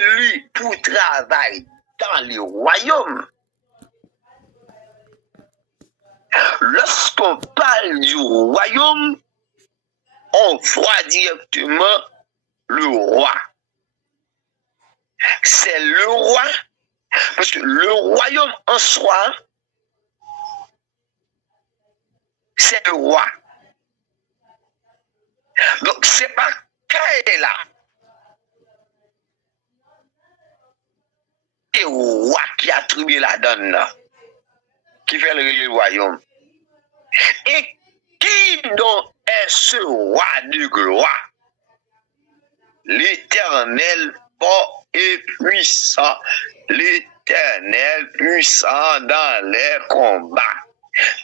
élus pour travailler dans le royaume. Lorsqu'on parle du royaume, on voit directement le roi. C'est le roi, parce que le royaume en soi, c'est le roi. Donc, c'est pas Kaela. C'est le roi qui attribue la donne là, qui fait le royaume. Et qui donc est ce roi de gloire? L'Éternel fort et puissant, l'Éternel puissant dans les combats.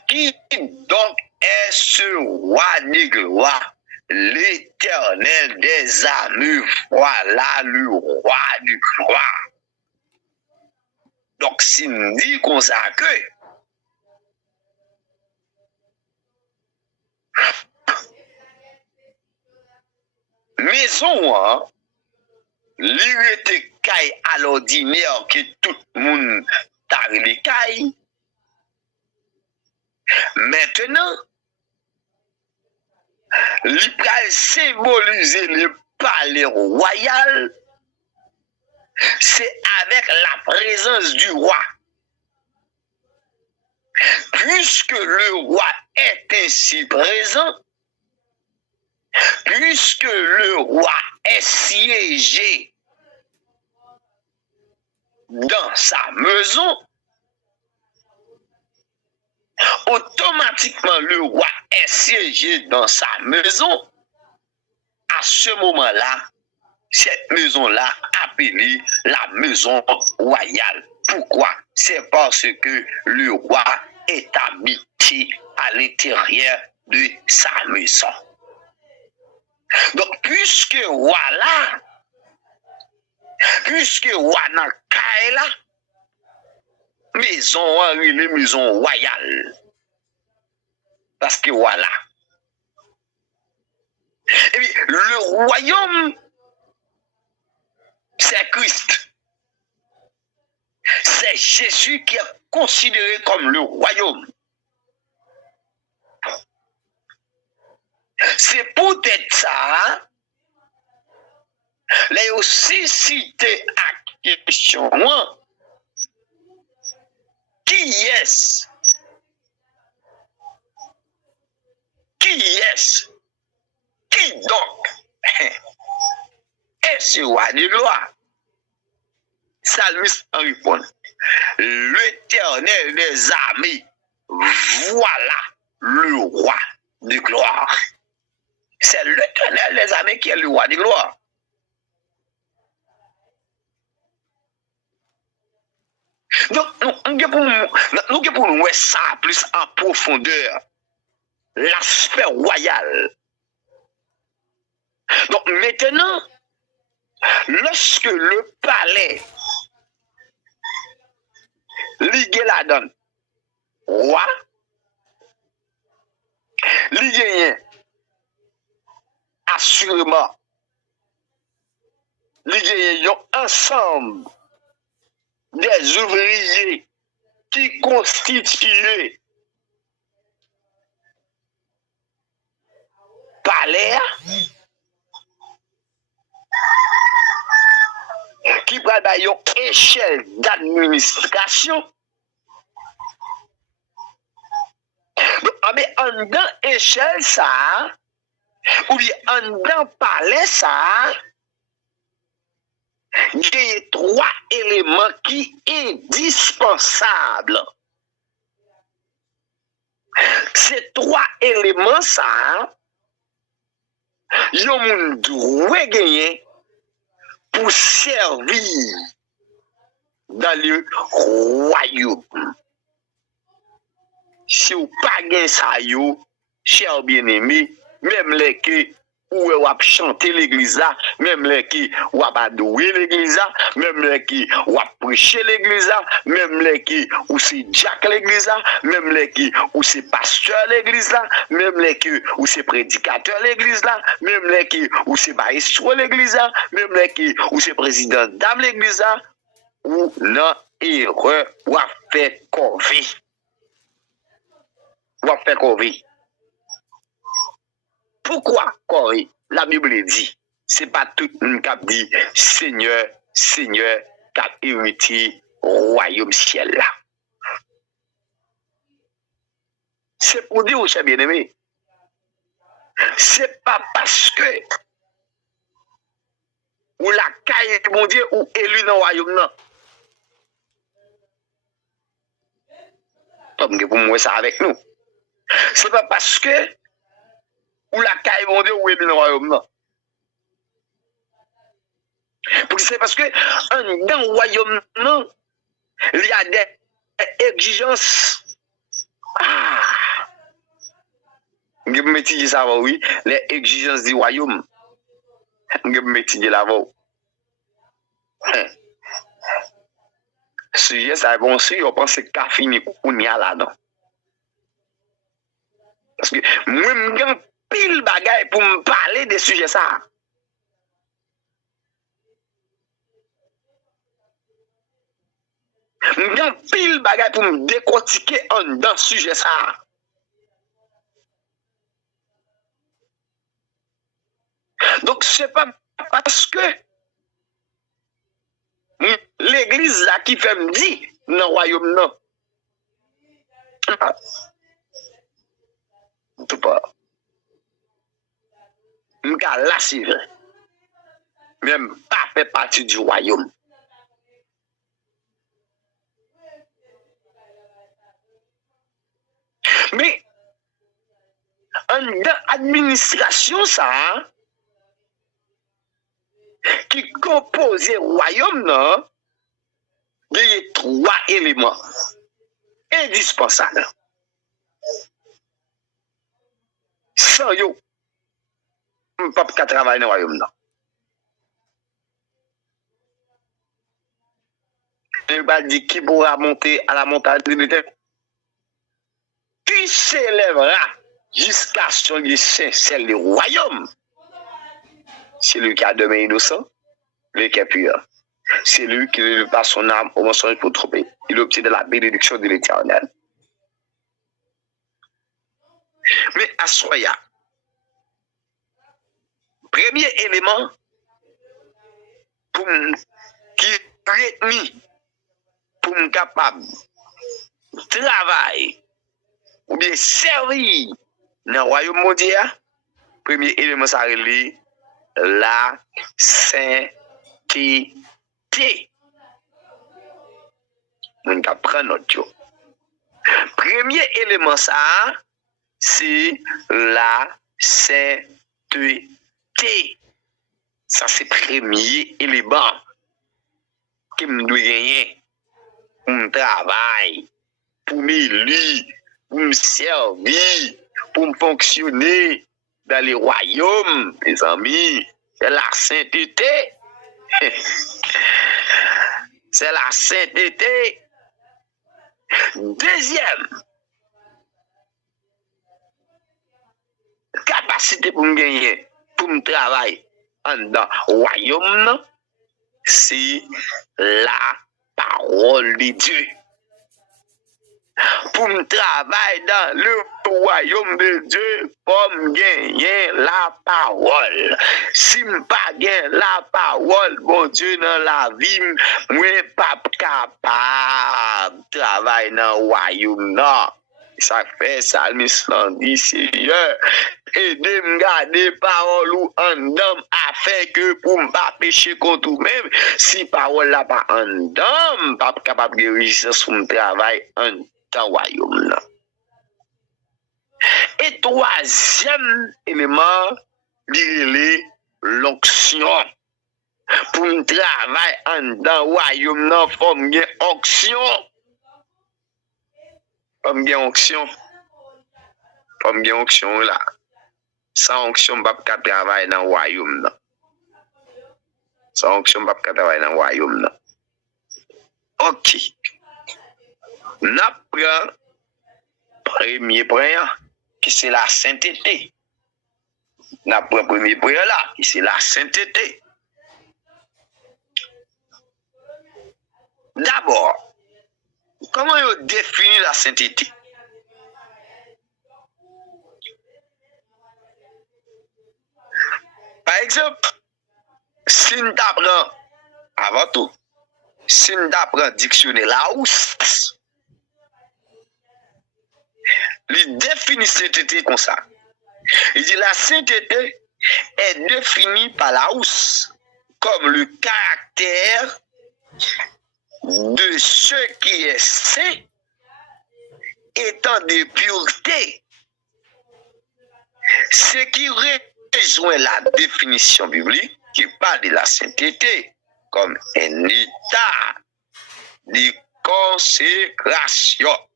Qui donc est ce roi de gloire? L'Éternel des armées, voilà le roi de gloire. Donc, s'il me dit qu'on ça que maison, hein, l'irrité caille à l'ordinaire que tout le monde t'a les cailles. Maintenant, il va symboliser le palais royal. C'est avec la présence du roi. Puisque le roi est ainsi présent, puisque le roi est siégé dans sa maison, automatiquement le roi est siégé dans sa maison. À ce moment-là, cette maison-là appelée la maison royale. Pourquoi? C'est parce que le roi est habité à l'intérieur de sa maison. Donc, puisque roi là, puisque roi n'a qu'à là, maison, les maisons royales. Parce que voilà. Et puis, le royaume, c'est Christ. C'est Jésus qui est considéré comme le royaume. C'est peut-être ça, là aussi cité à question, qui est-ce? Qui est-ce? Qui donc est-ce roi de gloire? Salmiste en répond, l'Éternel des armées, voilà le roi de gloire. C'est l'Éternel des armées qui est le roi de gloire. Donc, nous pour nous ça plus en profondeur, l'aspect royal. Donc maintenant, lorsque le palais ligue la donne, roi, ligue assurément, ligue ensemble des ouvriers qui constituaient palais qui prend une échelle d'administration. Mais en dans échelle ça, ou bien en dans palais ça, il y a trois éléments qui sont indispensables. Ces trois éléments ça, yon doit gagner pour servir dans le royaume. Si vous pas gagné ça, cher bien-aimé, même les que ou wap chanter l'église là, même les qui wap adorer l'église là, même les qui wap prêcher l'église là, même les qui ou c'est Jack l'église là, même les qui ou c'est pasteur l'église là, même les qui ou c'est prédicateur l'église là, même les qui ou c'est maestro l'église là, même les qui ou c'est président d'âme l'église là, ou non erreur ou a fait corvée. Ou a fait corvée. Pourquoi corvée? La Bible dit, c'est pas tout le monde qui dit Seigneur, Seigneur, qui a hérité royaume ciel là. C'est pour dire, cher bien-aimé, c'est pas parce que ou la caille mon Dieu ou élu dans le royaume non. Comme pour moi ça avec nous. C'est pas parce que ou la caille mon Dieu ou élu dans le royaume non. C'est parce que dans le royaume non, il y a des exigences. Ah! Je me dis ça, oui, les exigences du royaume. Je me dis là-bas. Sujet, ça est bon, si on pense que ça fini ou n'y a là-dedans. Parce que moi, j'ai pile bagaille pour me parler de sujets ça. J'ai pile bagaille pour me décortiquer dans sujet ça. Donc, c'est pas parce que l'église là qui fait me dire dans le royaume non. Tout pas. M'ka là c'est vrai. Même pas fait partie du royaume. Mais dans l'administration ça qui compose le royaume non, il y a 3 éléments indispensables. Sans yo, on ne peut pas travailler dans le royaume non. Il va dire qui pourra monter à la montagne de l'éternel. Qui s'élèvera jusqu'à son c'est le royaume. C'est lui qui a demain innocent, lui qui est pur. C'est lui qui ne pas son âme au mensonge pour tromper. Il obtient de la bénédiction de l'éternel. Mais à Soya, premier élément pour qui est mis pour me capable de travailler ou bien servir dans le royaume mondial, premier élément ça relève la sainteté. On va prendre notre job. Premier élément ça, c'est la sainteté. Ça c'est premier élément que me doit gagner pour me travailler, pour m'élire, pour me servir, pour me fonctionner dans les royaumes, mes amis. C'est la sainteté. C'est la sainteté. Deuxième, capacité pour me gagner, pour me travailler dans le royaume, c'est la parole de Dieu. Pour me travailler dans le royaume de Dieu, pour me gagner la parole. Si je ne pas gagner la parole, bon Dieu, dans la vie, je ne suis pas capable de travailler dans le royaume. Non. Ça fait ça, l'islam dit, Seigneur, aidez-moi à garder parole ou en homme afin que pour ne pas pécher contre vous-même, si parole là pas en homme, pas capable de réussir sur mon travail en temps royaume là. Et troisième élément, c'est l'onction. Pour un travail en temps royaume là, il faut une onction. Comme bien onction. Comme bien onction là. Sans onction, pas de travail dans le royaume. Sans onction, pas de travail dans le royaume. Ok. N'apprend premier point qui c'est la sainteté. N'apprend premier point là qui c'est la sainteté. D'abord, comment on définit la sainteté? Par exemple, si nous apprenons, avant tout, si nous apprenons dictionnaire Larousse, il définit sainteté comme ça. Il dit la sainteté est définie par Larousse comme le caractère de ce qui est saint étant de pureté. Ce qui rejoint la définition biblique qui parle de la sainteté comme un état de consécration,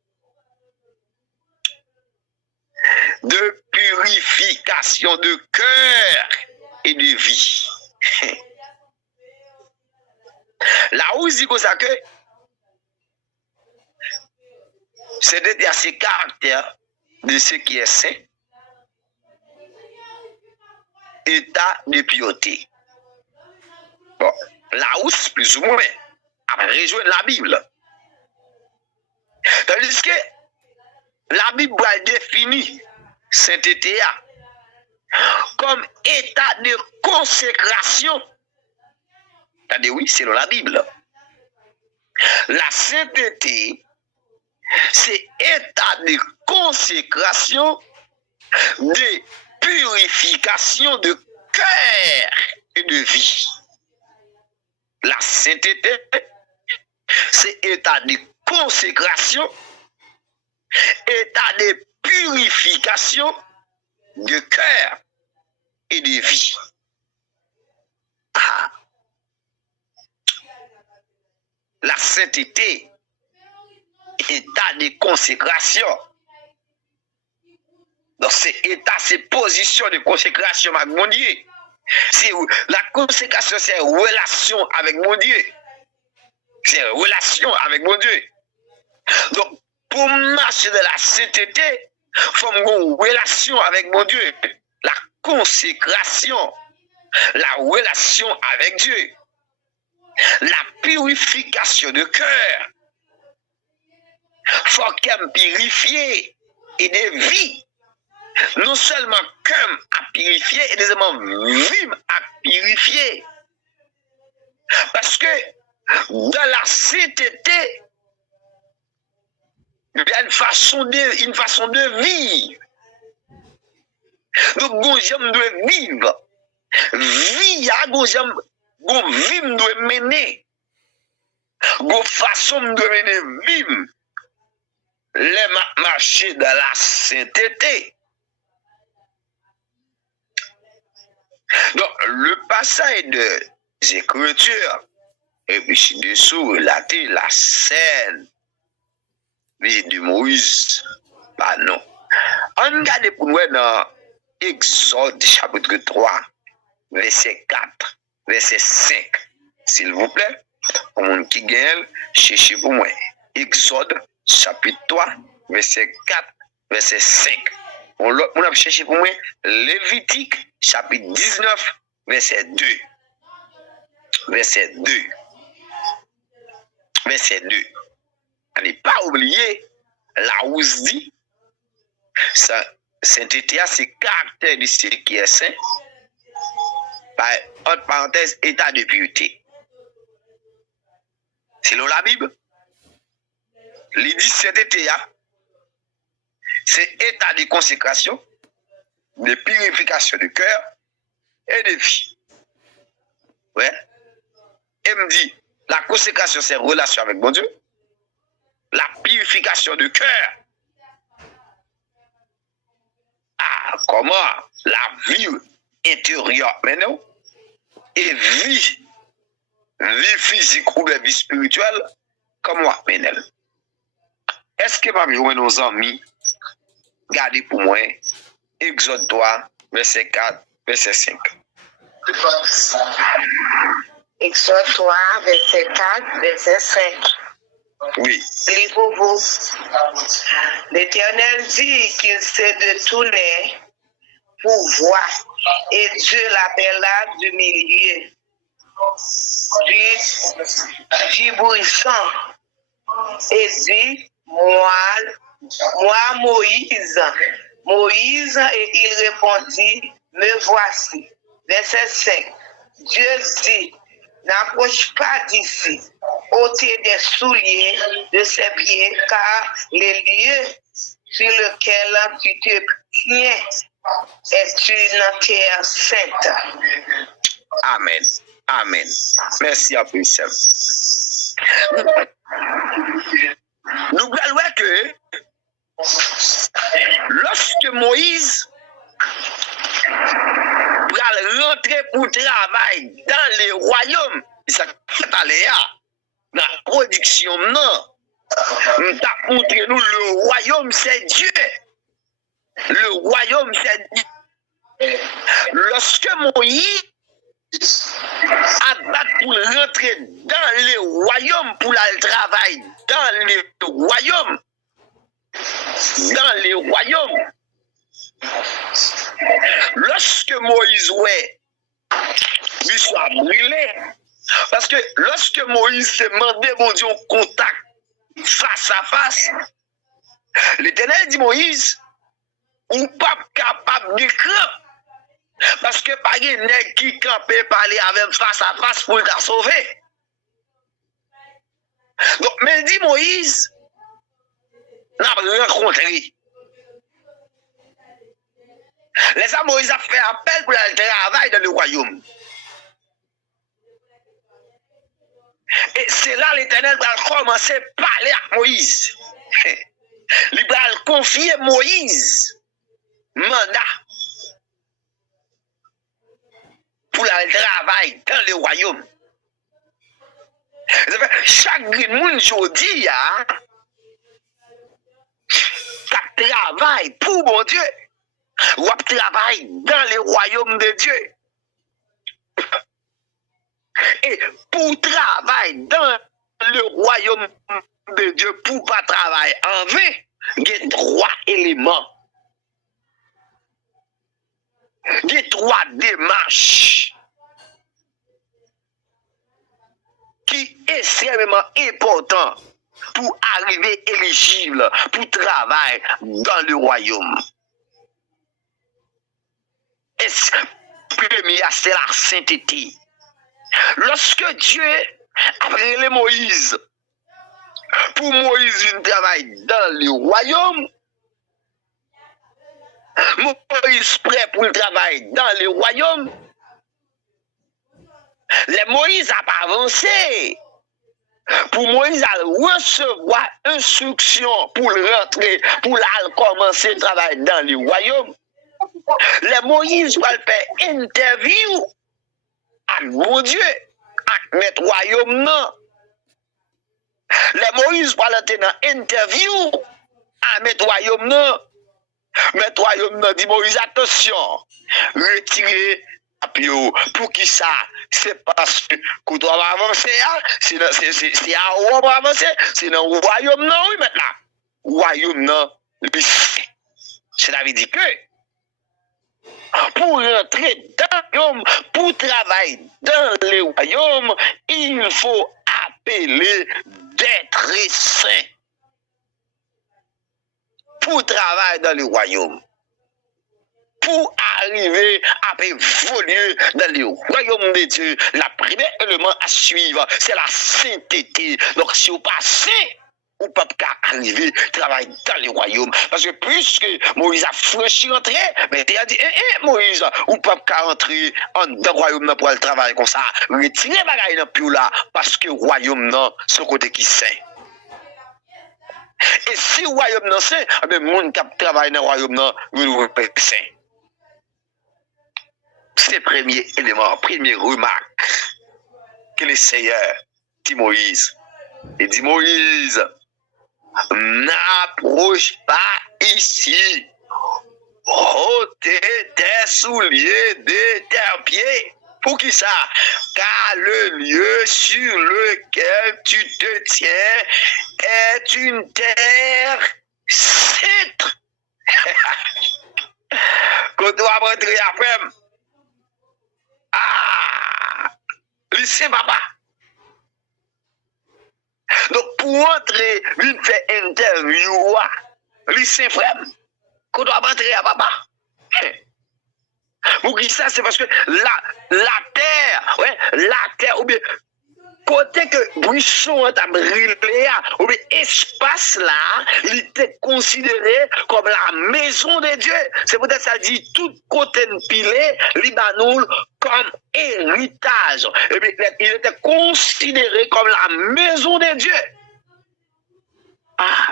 de purification de cœur et de vie. Là où il dit comme ça que c'est à ces caractères de ce qui est saint, état de pureté. Bon, là où plus ou moins, après rejoindre la Bible. Tandis que la Bible définit sainteté comme état de consécration. C'est-à-dire, oui, selon la Bible. La sainteté, c'est état de consécration, de purification de cœur et de vie. La sainteté, c'est état de consécration, état de purification de cœur et de vie. Ah. La sainteté, état de consécration. Donc, c'est état, c'est position de consécration avec mon Dieu. La consécration, c'est relation avec mon Dieu. C'est relation avec mon Dieu. Donc, pour marcher dans la sainteté, il faut avoir une relation avec mon Dieu. La consécration, la relation avec Dieu. La purification de cœur. Il faut qu'elle me purifie et de vie. Non seulement cœur à purifier, et deuxièmement vie à purifier. Parce que dans la sainteté, il y a une façon de vivre. Donc, nous devons vivre. Vie, nous devons mener. Nous façon de mener vivre. Les marcher dans la sainteté. Donc, le passage des Écritures, et puis ci-dessous, relater la scène de Moïse, bah non. On regarde pour nous dans Exode chapitre 3, verset 4, verset 5. S'il vous plaît, pour mon qui gagne, cherchez pour moi. Exode chapitre 3, verset 4, verset 5. On a cherché pour moi Lévitique chapitre 19, verset 2. Verset 2. Verset 2. On n'est pas oublié, la housse dit, sainteté, c'est caractère de ce qui est saint, par entre parenthèses, état de pureté. Selon la Bible, il dit sainteté, c'est état de consécration, de purification de cœur et de vie. Ouais. Et me dit, la consécration, c'est relation avec mon Dieu. La purification de cœur. Ah, comment la vie intérieure maintenant et vie physique ou vie spirituelle, comment maintenant? Est-ce que parmi nos amis, regardez pour moi, Exode 3, verset 4, verset 5. Exode 3, verset 4, verset 5. Oui. Lis pour vous. L'Éternel dit qu'il s'est détourné pour voir, et Dieu l'appela du milieu du gibourissant et dit, moi Moïse. Moïse, et il répondit, me voici. Verset 5. Dieu dit, n'approche pas d'ici, ôtez des souliers de ses pieds, car les lieux sur lesquels tu te tiens est une terre sainte. Amen. Amen. Merci à vous, Sam. Nous voyons que lorsque Moïse va rentrer pour travailler dans les royaumes, ça fait aller dans la production, non. Nous avons montré nous le royaume, c'est Dieu. Le royaume, c'est Dieu. Lorsque Moïse a battu pour rentrer dans les royaumes, pour le travail dans les royaumes, lorsque Moïse, ouais, lui soit brûlé, parce que lorsque Moïse s'est demandé, mon Dieu, contact face à face, l'Éternel dit Moïse, ou pas capable de craindre, parce que pas de nègre qui campait parler avec face à face pour le sauver. Donc, mais dit Moïse, n'a rencontré. Les hommes, Moïse a fait appel pour le travail dans le royaume. Et c'est là l'Éternel va commencer à parler à Moïse. Il va confier Moïse mandat pour le travail dans le royaume. Chaque monde aujourd'hui qui travaille pour mon Dieu, ou travaille dans le royaume de Dieu. Et pour travailler dans le royaume de Dieu, pour pas travailler en vain, il y a 3 éléments. Il y a 3 démarches qui est extrêmement important pour arriver éligible pour travailler dans le royaume. Et premier, c'est la sainteté. Lorsque Dieu a appelé Moïse, pour Moïse, il travaille dans le royaume, Moïse prêt pour le travail dans le royaume, les Moïse n'a pas avancé. Pour Moïse à recevoir instruction pour rentrer, pour commencer le travail dans le royaume, les Moïse va faire interview avec mon Dieu, avec notre royaume, non. Les Moïse va entrer dans interview avec notre royaume, non. Notre royaume, non, dit Moïse, attention, retirez pour qui ça? C'est parce que qu'on doit avancer, c'est à où on va avancer, c'est dans le royaume, non, oui, maintenant. Royaume, non, cela veut dire que pour rentrer dans le royaume, pour travailler dans le royaume, il faut appeler d'être saint. Pour travailler dans le royaume. Pour arriver à évoluer dans le royaume de Dieu, le premier élément à suivre, c'est la sainteté. Donc, si vous passez, vous ne pouvez pas arriver à travailler dans le royaume. Parce que puisque Moïse a franchi l'entrée, mais il a dit, Moïse, vous ne pouvez pas rentrer dans le royaume pour le travail comme ça. Retirez les bagages dans le plus là, parce que le royaume, c'est le côté qui saint. Et si le royaume non saint, le monde qui travaille dans le royaume, vous ne saint. C'est le premier élément, première remarque que le Seigneur dit Moïse. Il dit Moïse, n'approche pas ici, ôter tes souliers de tes pieds. Pour qui ça? Car le lieu sur lequel tu te tiens est une terre sainte. Quand tu vas rentrer après, lycée papa. Donc pour entrer, il fait interview, lycée frère. Quand tu vas rentrer à papa. Pour qui ça, c'est parce que la terre, ou bien, côté que buisson t'a brûlé, ou bien, espace là, il était considéré comme la maison de Dieu. C'est peut-être ça dit, tout côté pilé, Libanon, comme héritage. Et bien, il était considéré comme la maison de Dieu.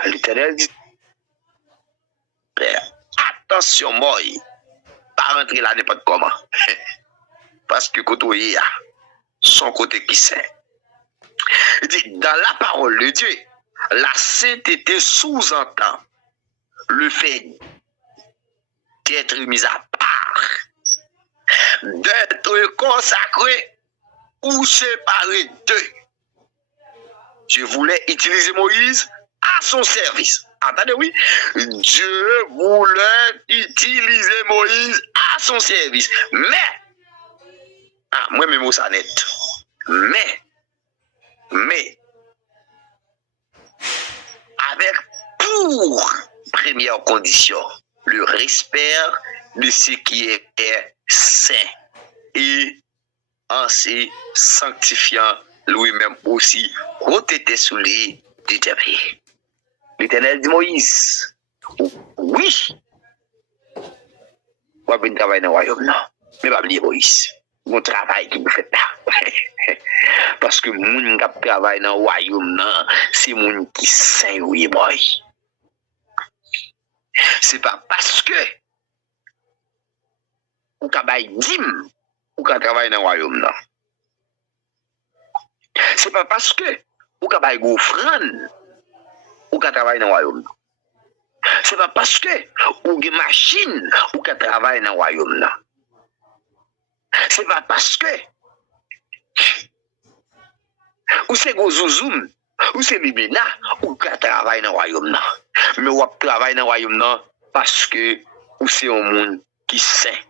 L'Éternel dit, attention, moi. Pas rentrer là n'importe comment. Parce que quand on y a son côté qui sait. Il dit, dans la parole de Dieu, la sainteté sous-entend le fait d'être mis à part, d'être consacré ou séparé d'eux. Je voulais utiliser Moïse à son service. Attendez, oui. Dieu voulait utiliser Moïse à son service. Mais, moi, mes mots, ça net. Mais, avec pour première condition, le respect de ce qui est saint et en se sanctifiant lui-même aussi, côté sous lui du tapis. L'Éternel dit Moïse, oui, on va venir travailler dans le royaume, non. Mais pas venir Moïse, mon travail qui me fait pas. Parce que mon qui travaille dans le royaume, non, c'est mon qui saint, oui, moi. C'est pas parce que on travaille dim, ou qu'on travaille dans le royaume, non. C'est pas parce que on travaille offrande, ou qu'à travailler dans le royaume. C'est pas parce que ou une machine ou qu'à travailler dans le royaume. C'est pas parce que ou c'est gozouzoum ou c'est bibina ou qu'à travailler dans le royaume. Mais ou travailler dans le royaume parce que ou c'est un monde qui sait.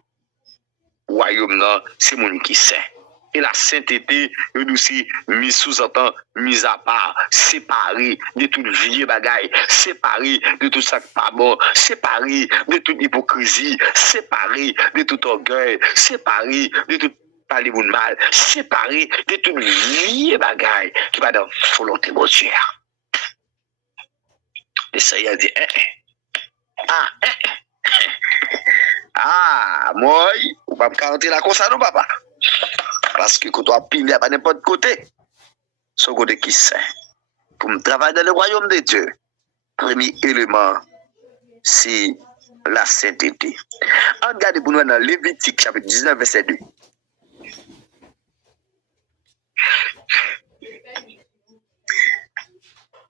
Royaume c'est un monde qui sait. Et la sainteté, nous aussi, mis sous-entend, mis à part, séparé de toute vieille bagaille, séparé de tout ça pas bon, séparé de toute hypocrisie, séparé de tout orgueil, séparé de tout parler de mal, séparé de toute vieille bagaille qui va dans la volonté de Dieu. Et ça, il a dit, moi, on va me quarantainer là comme ça, non, papa? Parce que quand on a pilé à n'importe côté, son côté qui sait. Pour me travailler dans le royaume de Dieu, premier élément, c'est la sainteté. Regardez pour nous dans Lévitique, chapitre 19, verset 2.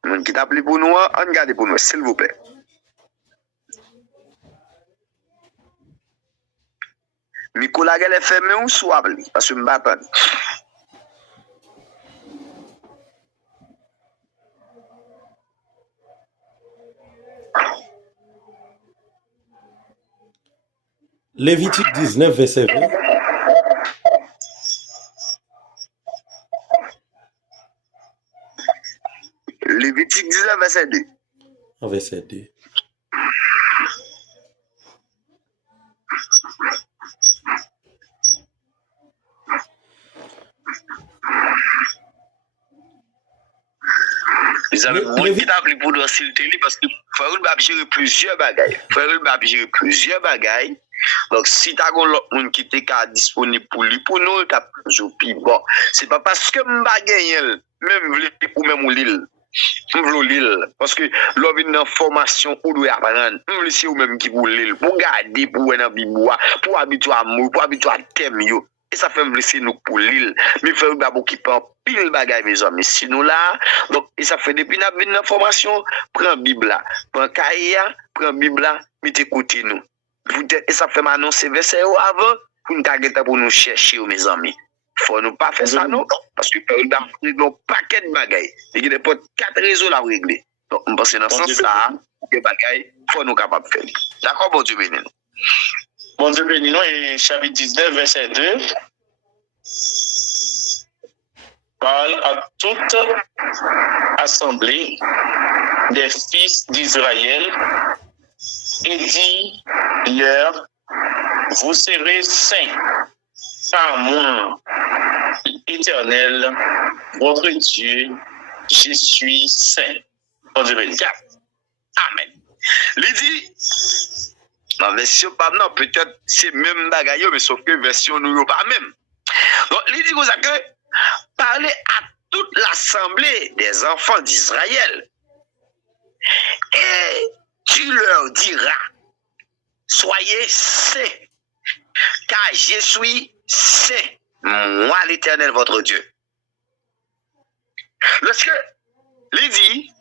Mon qui t'a appelé pour nous, regardez pour nous, s'il vous plaît. Nicolas est fermé ou soit parce que je m'attends. Lévitique 19, verset 20. Lévitique 19, verset 2. Verset 2. Ils avaient beaucoup qui t'a pour nous s'il te plaît parce que Frère va gérer plusieurs bagailles. Frère va gérer plusieurs bagailles. Donc si tu as l'autre monde qui était disponible pour lui, pour nous, tu as toujours plus bon. C'est pas parce que je gagner même ou même ou l'île. L'île parce que l'on vient dans formation ou doit apprendre. C'est ou même qui pour l'île pour garder pour un bibois pour habituer à mou pour habituer à thème yo. Et ça fait me laisser nous pour l'île. Mais frère Babou qui prend pile bagaille mes amis. Si nous là, donc et ça fait depuis n'a une formation, prends Bible là, prends cahier, prends Bible là, mettez écoutez nous. peut-être ça fait m'annoncer verset avant pour nous targeter pour nous chercher mes amis. Faut nous pas faire ça non parce que on a un paquet de bagailles. Il y a des 4 réseaux à régler. Donc on pense dans ce sens ça que bagailles faut nous capable faire. D'accord bon Dieu béni nous. Bon Dieu béni nous et chapitre 19 verset 2 parle à toute assemblée des fils d'Israël et dit leur vous serez saints par moi Éternel votre Dieu je suis saint. Bon Dieu béni. Amen. Il dit la version pas non peut-être c'est même bagaille mais sauf que version nous pas même. Donc il dit comme ça que parler à toute l'assemblée des enfants d'Israël et tu leur diras soyez saints car je suis saint moi l'Éternel votre Dieu. Lorsque il dit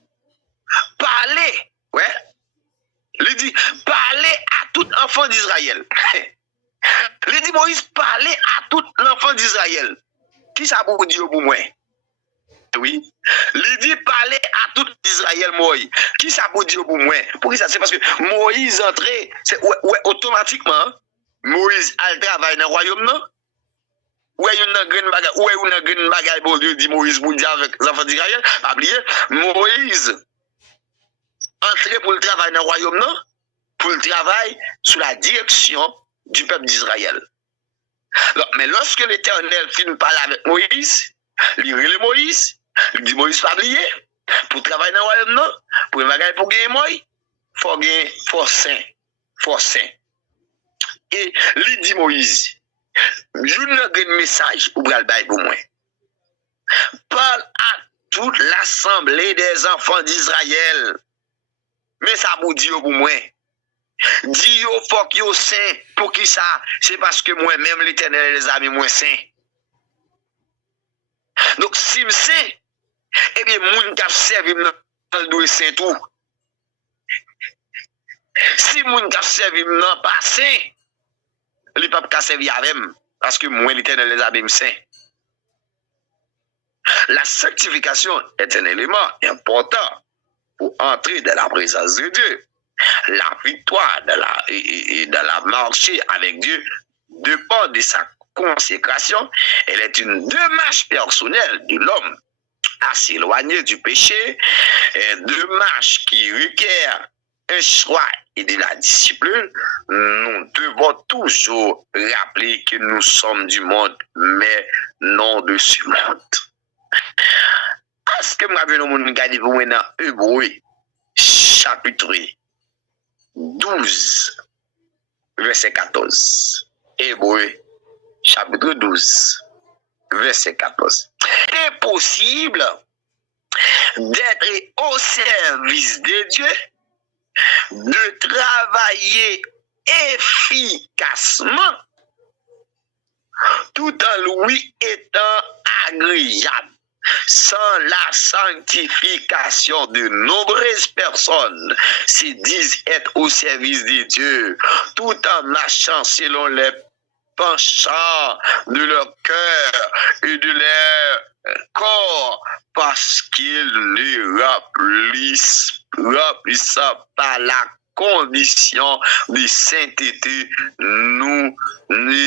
parler ouais il dit parler à tout enfant d'Israël. Il dit Moïse parler à tout l'enfant d'Israël. Qui ça pour dire pour moi? Oui. Il dit parler à tout Israël Moïse. Qui ça pour dire pour moi? Pour qui ça? C'est parce que Moïse entré, c'est ouais, automatiquement Moïse a travaillé dans le royaume non? Ouais, il y a une grande bagaille pour Dieu dit Moïse pour dire avec les enfants d'Israël. Pas oublier Moïse entré pour le travail dans le royaume non? Pour le travail sous la direction du peuple d'Israël. Mais lorsque l'Éternel finit par parler avec Moïse, il relève Moïse, il dit Moïse pas oublier pour travailler dans le royaume non, pour gagner pour gagner Moïse, faut gagner forcin. Et il dit Moïse, je n'ai un message pour le bail pour moi. Parle à toute l'assemblée des enfants d'Israël. Mais ça vous dit pour moi. Dis yo faut que yo saint pour qui ça? C'est parce que moi-même l'Éternel les amis moi saint. Donc si me saint, eh bien moun qui servi dans doit saint tout. Si moun qui servi non pas saint, li pas ka servi avec parce que moi l'Éternel les amis saint. La sanctification est un élément important pour entrer dans la présence de Dieu. La victoire dans la marche avec Dieu dépend de sa consécration. Elle est une démarche personnelle de l'homme à s'éloigner du péché, une démarche qui requiert un choix et de la discipline. Nous devons toujours rappeler que nous sommes du monde, mais non de ce monde. Est-ce que vous avez regardé pour maintenant Hébreux chapitre 12, verset 14. Hébreux, chapitre 12, verset 14. Impossible d'être au service de Dieu, de travailler efficacement, tout en lui étant agréable. Sans la sanctification de nombreuses personnes se disent être au service de Dieu, tout en marchant selon les penchants de leur cœur et de leur corps, parce qu'ils ne remplissent pas la condition de sainteté. Nous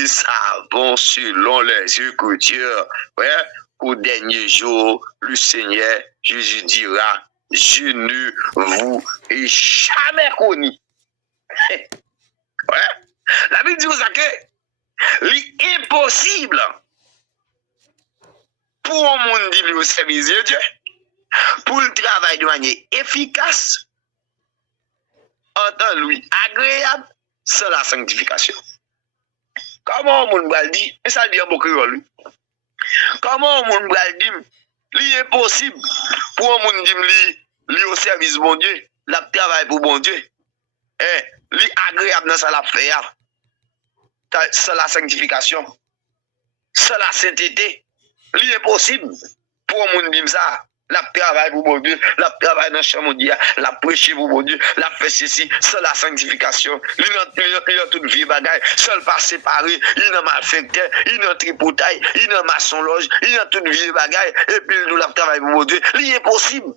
savons selon les Écritures. Ouais. Au dernier jour, le Seigneur Jésus dira, je ne vous ai jamais connu. Ouais. La Bible dit que l'impossible pour un monde vivre au service de Dieu, pour le travail de manière efficace, en temps lui agréable, sans la sanctification. Comment on va le dire? Et ça dit en beaucoup lui. Comment on va dire? Il est possible pour un monde li au service bon Dieu, la travail pour bon Dieu. Li agréable dans ça la faire. C'est la sanctification. C'est la sainteté. Il est possible pour un monde dire ça. la travail pour bon Dieu, la travail dans le champ mondial, la prêcher pour bon Dieu, la fait ceci, sans la sanctification, il a toute vie bagaille, seul pas séparé, il a malfecté, il a tripotaille, il a maçonloge, il a toute vie bagaille, et puis nous la travail pour bon Dieu, il est possible.